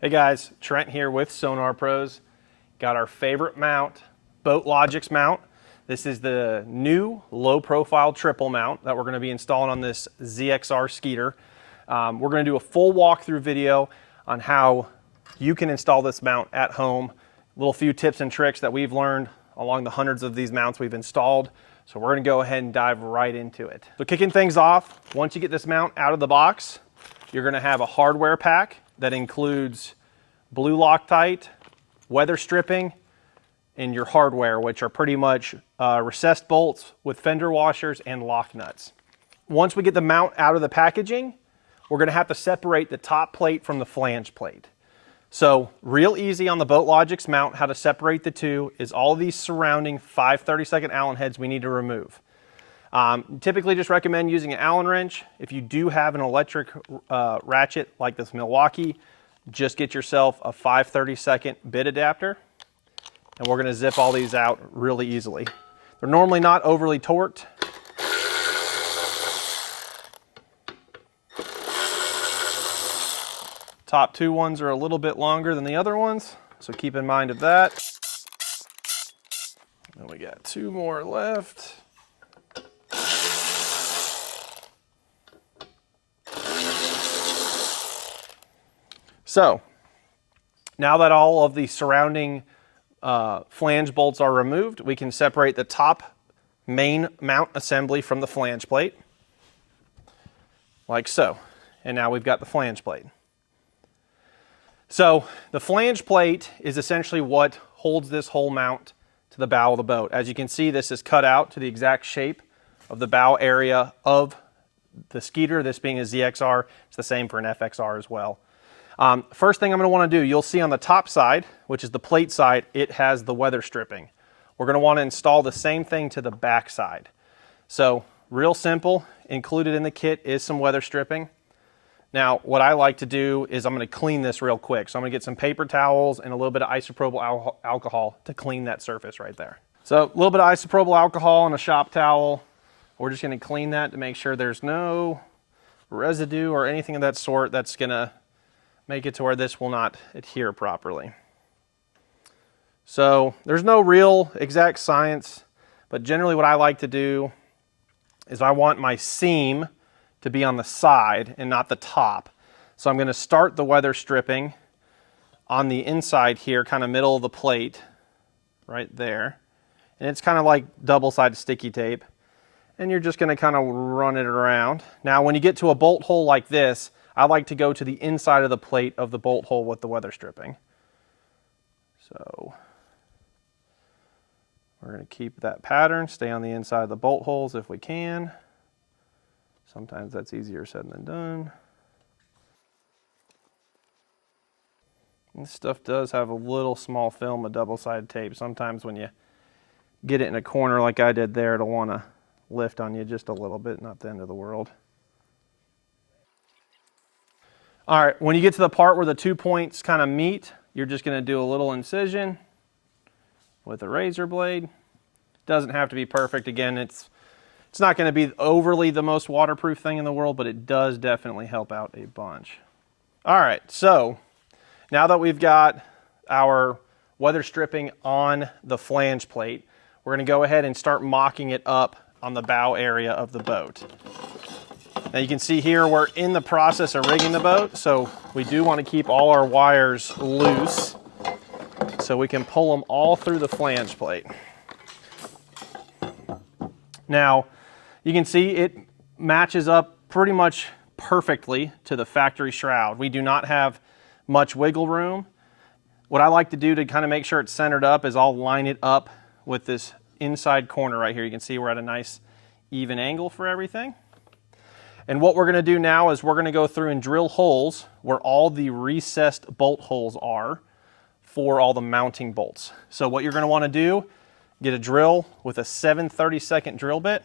Hey guys, Trent here with Sonar Pros. Got our favorite mount, Boatlogix mount. This is the new low profile triple mount that we're going to be installing on this ZXR Skeeter. We're going to do a full walkthrough video on how you can install this mount at home. Little few tips and tricks that we've learned along the hundreds of these mounts we've installed. So we're going to go ahead and dive right into it. So kicking things off, once you get this mount out of the box, you're going to have a hardware pack that includes blue Loctite, weather stripping, and your hardware, which are pretty much recessed bolts with fender washers and lock nuts. Once we get the mount out of the packaging, we're going to have to separate the top plate from the flange plate. So real easy on the Boatlogix mount, how to separate the two is all these surrounding 5/32 Allen heads we need to remove. Typically just recommend using an Allen wrench. If you do have an electric ratchet like this Milwaukee, just get yourself a 5/32 bit adapter, and we're going to zip all these out really easily. They're normally not overly torqued. Top two ones are a little bit longer than the other ones, so keep in mind of that. And we got two more left. So now that all of the surrounding flange bolts are removed, we can separate the top main mount assembly from the flange plate, like so. And now we've got the flange plate. So the flange plate is essentially what holds this whole mount to the bow of the boat. As you can see, this is cut out to the exact shape of the bow area of the Skeeter, this being a ZXR. It's the same for an FXR as well. First thing I'm going to want to do, you'll see on the top side, which is the plate side, it has the weather stripping. We're going to want to install the same thing to the back side. So real simple, included in the kit is some weather stripping. Now what I like to do is I'm going to clean this real quick. So I'm going to get some paper towels and a little bit of isopropyl alcohol to clean that surface right there. So a little bit of isopropyl alcohol and a shop towel. We're just going to clean that to make sure there's no residue or anything of that sort that's going to make it to where this will not adhere properly. So there's no real exact science, but generally what I like to do is I want my seam to be on the side and not the top. So I'm going to start the weather stripping on the inside here, kind of middle of the plate, right there. And it's kind of like double-sided sticky tape. And you're just going to kind of run it around. Now when you get to a bolt hole like this, I like to go to the inside of the plate of the bolt hole with the weather stripping. So we're going to keep that pattern, stay on the inside of the bolt holes if we can. Sometimes that's easier said than done. This stuff does have a little small film of double-sided tape. Sometimes when you get it in a corner like I did there, it'll want to lift on you just a little bit, not the end of the world. All right, when you get to the part where the 2 points kind of meet, you're just going to do a little incision with a razor blade. Doesn't have to be perfect. Again, it's not going to be overly the most waterproof thing in the world, but it does definitely help out a bunch. All right, so now that we've got our weather stripping on the flange plate, we're going to go ahead and start mocking it up on the bow area of the boat. Now you can see here we're in the process of rigging the boat, so we do want to keep all our wires loose so we can pull them all through the flange plate. Now you can see it matches up pretty much perfectly to the factory shroud. We do not have much wiggle room. What I like to do to kind of make sure it's centered up is I'll line it up with this inside corner right here. You can see we're at a nice even angle for everything. And what we're going to do now is we're going to go through and drill holes where all the recessed bolt holes are for all the mounting bolts. So what you're going to want to do, get a drill with a 7/32 drill bit.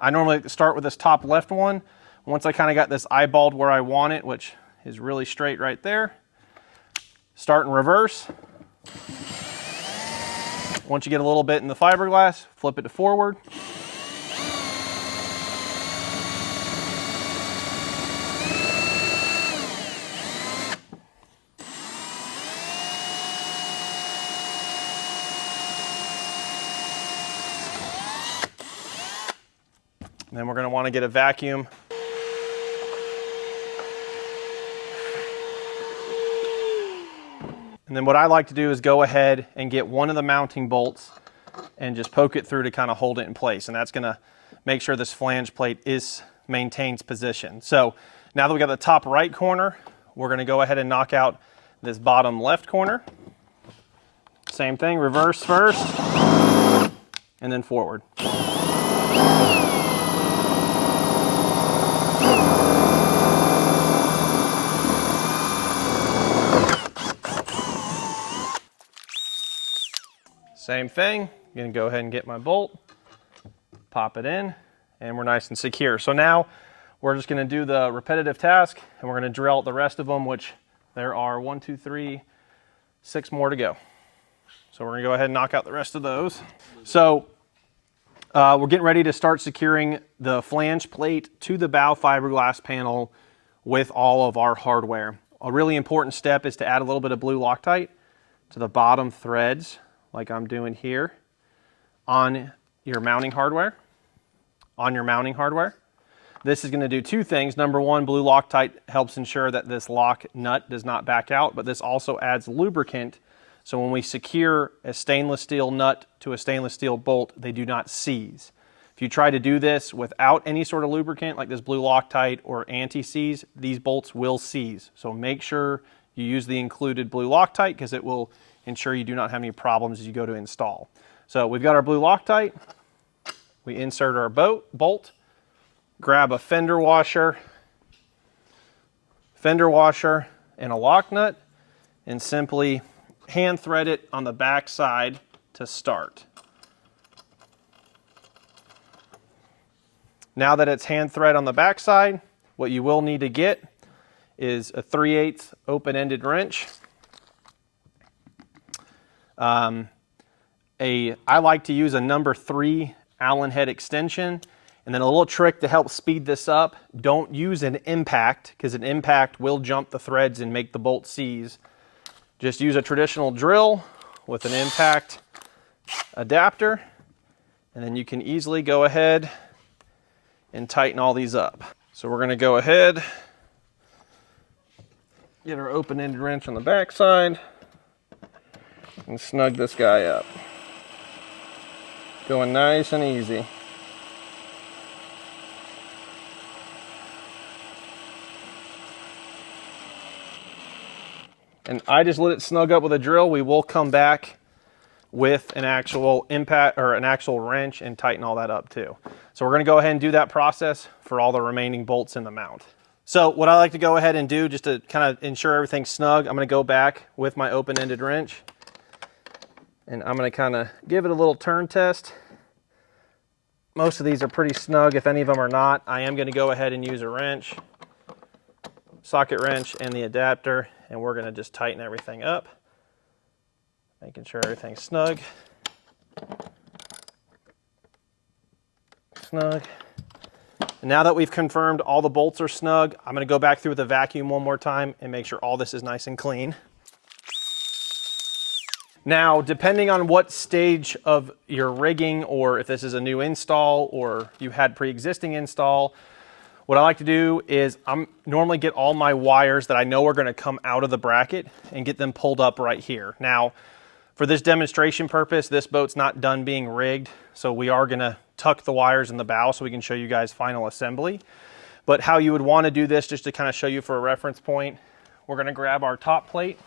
I normally start with this top left one. Once I kind of got this eyeballed where I want it, which is really straight right there, start in reverse. Once you get a little bit in the fiberglass, flip it to forward. And then we're going to want to get a vacuum. And then what I like to do is go ahead and get one of the mounting bolts and just poke it through to kind of hold it in place. And that's going to make sure this flange plate maintains position. So now that we got the top right corner, we're going to go ahead and knock out this bottom left corner. Same thing, reverse first, and then forward. Same thing, I'm gonna go ahead and get my bolt, pop it in, and we're nice and secure. So now we're just gonna do the repetitive task, and we're gonna drill out the rest of them, which there are 1, 2, 3, 6 more to go. So we're gonna go ahead and knock out the rest of those. So we're getting ready to start securing the flange plate to the bow fiberglass panel with all of our hardware. A really important step is to add a little bit of blue Loctite to the bottom threads, like I'm doing here, on your mounting hardware. This is going to do 2 things. Number 1, blue Loctite helps ensure that this lock nut does not back out, but this also adds lubricant, so when we secure a stainless steel nut to a stainless steel bolt, they do not seize. If you try to do this without any sort of lubricant, like this blue Loctite or anti-seize, these bolts will seize. So make sure you use the included blue Loctite, because it will ensure you do not have any problems as you go to install. So we've got our blue Loctite. We insert our bolt, grab a fender washer and a lock nut, and simply hand thread it on the back side to start. Now that it's hand thread on the back side, what you will need to get is a 3/8 open-ended wrench. I like to use a number 3 Allen head extension. And then a little trick to help speed this up: don't use an impact, because an impact will jump the threads and make the bolt seize. Just use a traditional drill with an impact adapter, and then you can easily go ahead and tighten all these up. So we're going to go ahead, get our open-ended wrench on the back side, and snug this guy up. Going nice and easy. And I just let it snug up with a drill. We will come back with an actual impact or an actual wrench and tighten all that up too. So we're going to go ahead and do that process for all the remaining bolts in the mount. So what I like to go ahead and do, just to kind of ensure everything's snug, I'm going to go back with my open-ended wrench, and I'm going to kind of give it a little turn test. Most of these are pretty snug. If any of them are not, I am going to go ahead and use a wrench, socket wrench, and the adapter, and we're going to just tighten everything up, making sure everything's snug. Snug. And now that we've confirmed all the bolts are snug, I'm going to go back through with a vacuum one more time and make sure all this is nice and clean. Now, depending on what stage of your rigging, or if this is a new install or you had pre-existing install, what I like to do is normally get all my wires that I know are going to come out of the bracket and get them pulled up right here. Now, for this demonstration purpose, this boat's not done being rigged, so we are going to tuck the wires in the bow so we can show you guys final assembly. But how you would want to do this, just to kind of show you for a reference point, we're going to grab our top plate.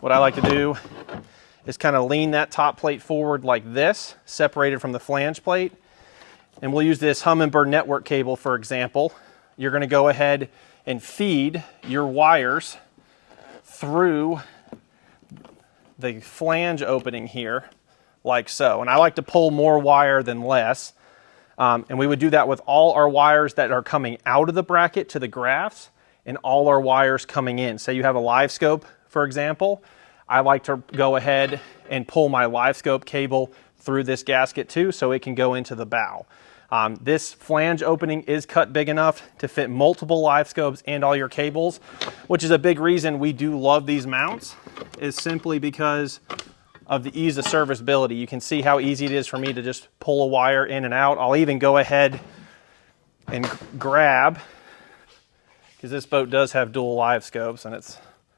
What I like to do is kind of lean that top plate forward like this, separated from the flange plate. And we'll use this Humminbird network cable, for example. You're going to go ahead and feed your wires through the flange opening here, like so. And I like to pull more wire than less. And we would do that with all our wires that are coming out of the bracket to the graphs, and all our wires coming in. Say you have a live scope, for example. I like to go ahead and pull my live scope cable through this gasket too, so it can go into the bow. This flange opening is cut big enough to fit multiple live scopes and all your cables, which is a big reason we do love these mounts, is simply because of the ease of serviceability. You can see how easy it is for me to just pull a wire in and out. I'll even go ahead and grab, because this boat does have dual live scopes, and it's,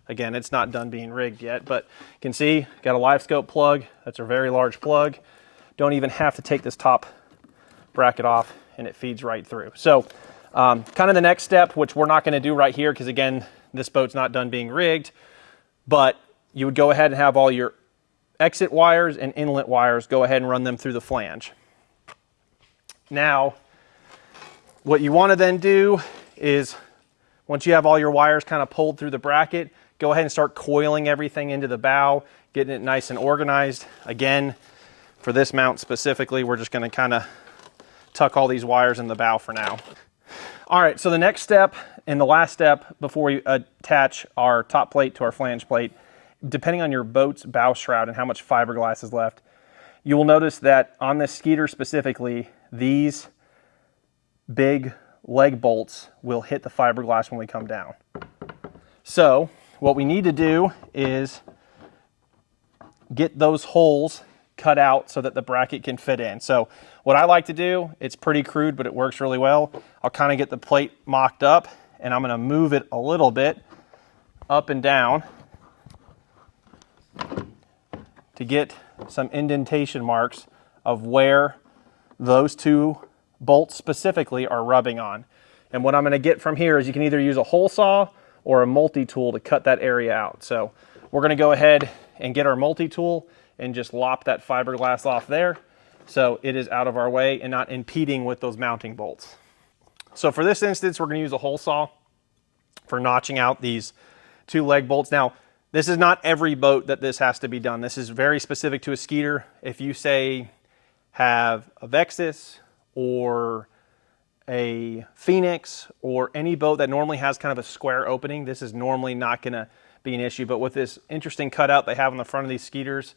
again, it's not done being rigged yet, but you can see, got a live scope plug. That's a very large plug. Don't even have to take this top bracket off, and it feeds right through. So kind of the next step, which we're not going to do right here, because again, this boat's not done being rigged, but you would go ahead and have all your exit wires and inlet wires, go ahead and run them through the flange. Now, what you want to then do is, once you have all your wires kind of pulled through the bracket, go ahead and start coiling everything into the bow, getting it nice and organized. Again, for this mount specifically, we're just going to kind of tuck all these wires in the bow for now. All right, so the next step and the last step before we attach our top plate to our flange plate, depending on your boat's bow shroud and how much fiberglass is left, you will notice that on this Skeeter specifically, these big leg bolts will hit the fiberglass when we come down. So what we need to do is get those holes cut out so that the bracket can fit in. So what I like to do, it's pretty crude, but it works really well. I'll kind of get the plate mocked up, and I'm going to move it a little bit up and down to get some indentation marks of where those two bolts specifically are rubbing on. And what I'm going to get from here is you can either use a hole saw or a multi-tool to cut that area out. So we're going to go ahead and get our multi-tool and just lop that fiberglass off there so it is out of our way and not impeding with those mounting bolts. So for this instance, we're going to use a hole saw for notching out these two leg bolts. Now, this is not every boat that this has to be done. This is very specific to a Skeeter. If you say have a Vexus or a Phoenix or any boat that normally has kind of a square opening, this is normally not going to be an issue. But with this interesting cutout they have on the front of these Skeeters,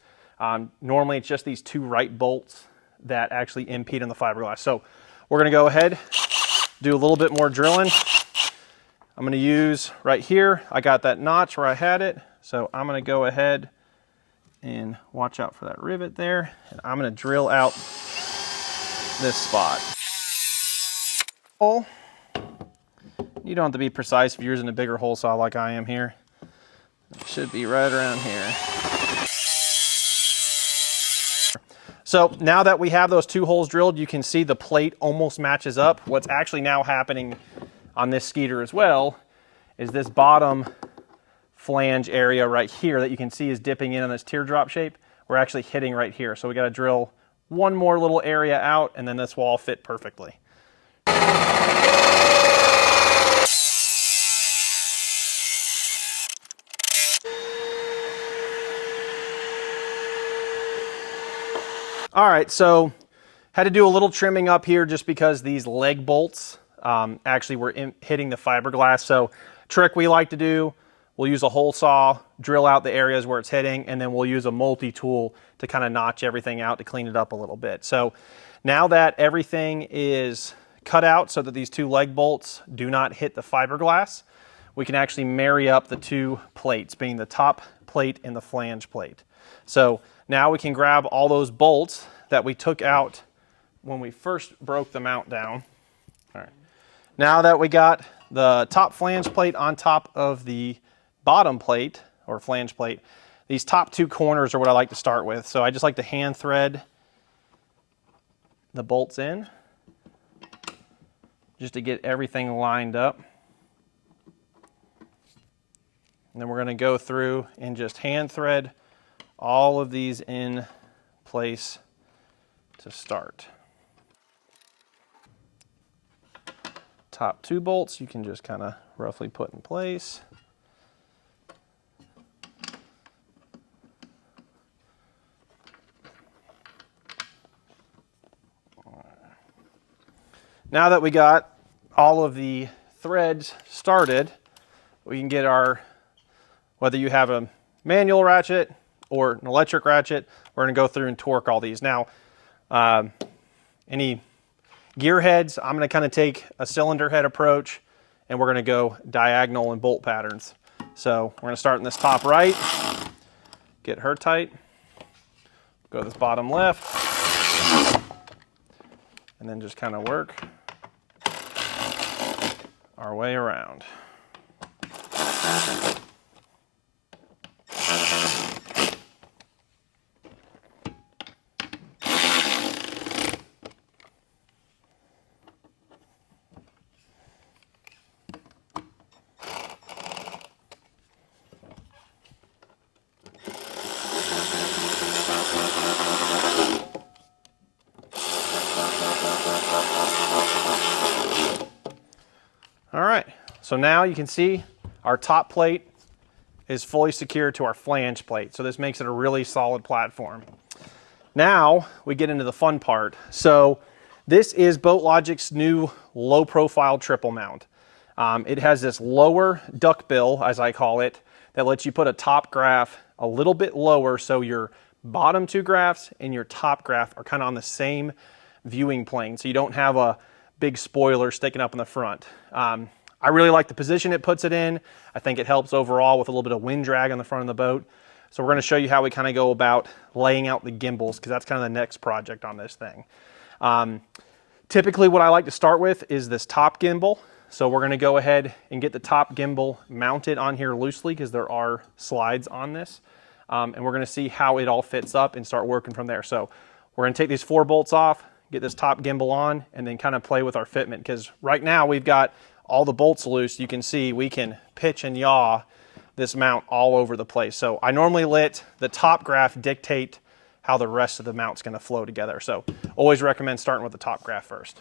normally it's just these two right bolts that actually impede on the fiberglass. So we're going to go ahead, do a little bit more drilling. I'm going to use right here, I got that notch where I had it, so I'm going to go ahead and watch out for that rivet there, and I'm going to drill out this spot. You don't have to be precise if you're using a bigger hole saw like I am here. It should be right around here. So now that we have those two holes drilled, you can see the plate almost matches up. What's actually now happening on this Skeeter as well is this bottom flange area right here that you can see is dipping in on this teardrop shape. We're actually hitting right here. So we got to drill one more little area out, and then this will all fit perfectly. All right, so had to do a little trimming up here just because these leg bolts actually were hitting the fiberglass. So trick we like to do, we'll use a hole saw, drill out the areas where it's hitting, and then we'll use a multi-tool to kind of notch everything out to clean it up a little bit. So now that everything is cut out so that these two leg bolts do not hit the fiberglass, we can actually marry up the two plates, being the top plate and the flange plate. So now we can grab all those bolts that we took out when we first broke the mount down. All right. Now that we got the top flange plate on top of the bottom plate or flange plate, these top two corners are what I like to start with. So I just like to hand thread the bolts in just to get everything lined up. And then we're going to go through and just hand thread all of these in place to start. Top two bolts you can just kind of roughly put in place. Now that we got all of the threads started, we can get our, whether you have a manual ratchet or an electric ratchet, we're going to go through and torque all these. Now, any gear heads, I'm going to kind of take a cylinder head approach, and we're going to go diagonal in bolt patterns. So we're going to start in this top right, get her tight. Go to this bottom left, and then just kind of work our way around. All right, so now you can see our top plate is fully secured to our flange plate. So this makes it a really solid platform. Now we get into the fun part. So this is Boatlogix's new low profile triple mount. It has this lower duck bill, as I call it, that lets you put a top graph a little bit lower so your bottom two graphs and your top graph are kind of on the same viewing plane. So you don't have a big spoiler sticking up in the front. I really like the position it puts it in. I think it helps overall with a little bit of wind drag on the front of the boat. So we're going to show you how we kind of go about laying out the gimbals, because that's kind of the next project on this thing. Typically what I like to start with is this top gimbal. So we're going to go ahead and get the top gimbal mounted on here loosely, because there are slides on this. And we're going to see how it all fits up and start working from there. So we're going to take these 4 bolts off, get this top gimbal on, and then kind of play with our fitment, because right now we've got all the bolts loose. You can see we can pitch and yaw this mount all over the place. So I normally let the top graph dictate how the rest of the mount's going to flow together. So always recommend starting with the top graph first.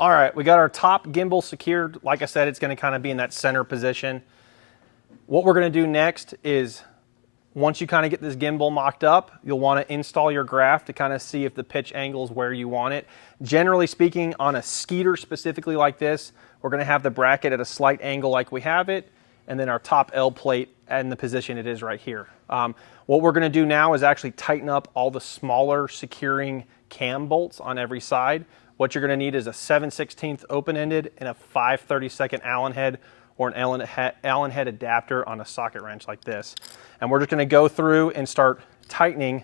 All right, we got our top gimbal secured. Like I said, it's going to kind of be in that center position. What we're going to do next is, once you kind of get this gimbal mocked up, you'll want to install your graph to kind of see if the pitch angle is where you want it. Generally speaking, on a Skeeter specifically like this, we're going to have the bracket at a slight angle like we have it, and then our top L plate in the position it is right here. What we're going to do now is actually tighten up all the smaller securing cam bolts on every side. What you're going to need is a 7/16 open-ended and a 5/32 Allen head, or an Allen head adapter on a socket wrench like this. And we're just going to go through and start tightening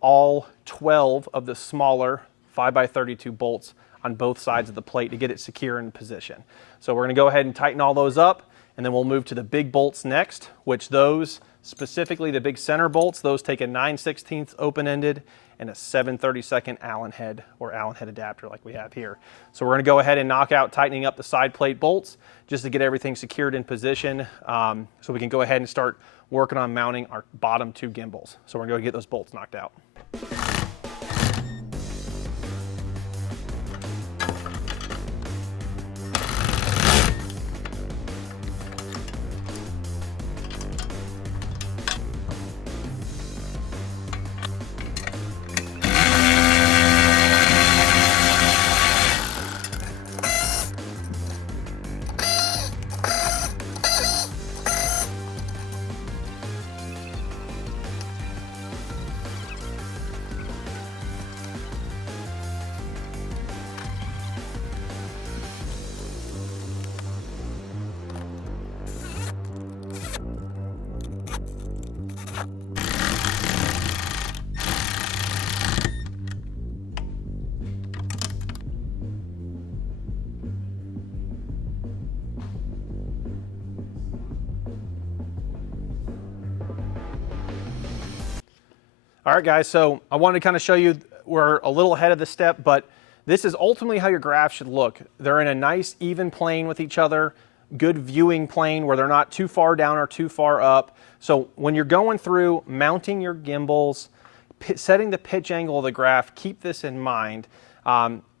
all 12 of the smaller 5x32 bolts on both sides of the plate to get it secure in position. So we're going to go ahead and tighten all those up, and then we'll move to the big bolts next, which those, specifically the big center bolts, those take a 9/16 open-ended and a 7/32 Allen head, or Allen head adapter like we have here. So we're going to go ahead and knock out tightening up the side plate bolts just to get everything secured in position, so we can go ahead and start working on mounting our bottom 2 gimbals. So we're going to go get those bolts knocked out. All right, guys, so I wanted to kind of show you we're a little ahead of the step, but This is ultimately how your graphs should look. They're in a nice even plane with each other, good viewing plane where they're not too far down or too far up. So when you're going through mounting your gimbals, setting the pitch angle of the graph, keep this in mind.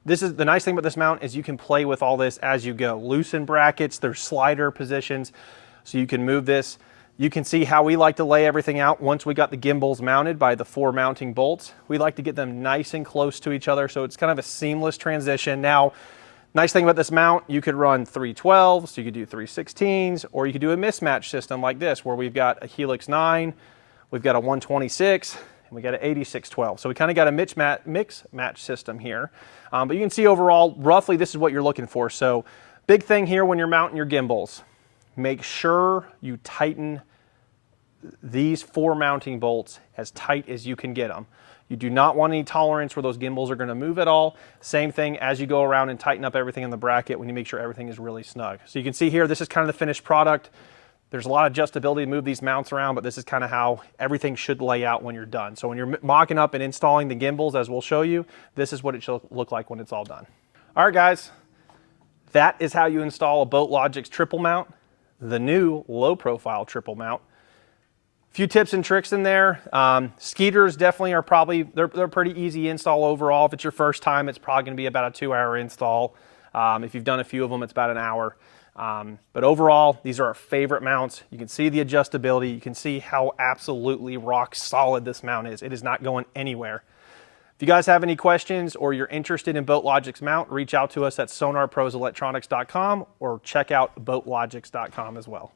This is the nice thing about this mount is you can play with all this as you go. Loosen brackets, there's slider positions, so you can move this. You can see how we like to lay everything out once we got the gimbals mounted by the 4 mounting bolts. We like to get them nice and close to each other, so it's kind of a seamless transition. Now, nice thing about this mount, you could run 312s, so you could do 316s, or you could do a mismatch system like this, where we've got a Helix 9, we've got a 126, and we got an 8612. So we kind of got a mix match system here. But you can see overall, roughly this is what you're looking for. So big thing here when you're mounting your gimbals, make sure you tighten these 4 mounting bolts as tight as you can get them. You do not want any tolerance where those gimbals are going to move at all. Same thing as you go around and tighten up everything in the bracket when you make sure everything is really snug. So you can see here, this is kind of the finished product. There's a lot of adjustability to move these mounts around, but this is kind of how everything should lay out when you're done. So when you're mocking up and installing the gimbals, as we'll show you, this is what it should look like when it's all done. All right, guys, that is how you install a Boatlogix triple mount, the new low profile triple mount. A few tips and tricks in there. Skeeters definitely are they're pretty easy install overall. If it's your first time, it's probably going to be about a 2-hour install. If you've done a few of them, it's about an hour. But overall, these are our favorite mounts. You can see the adjustability. You can see how absolutely rock solid this mount is. It is not going anywhere. If you guys have any questions or you're interested in Boatlogix mount, reach out to us at sonarproselectronics.com or check out boatlogix.com as well.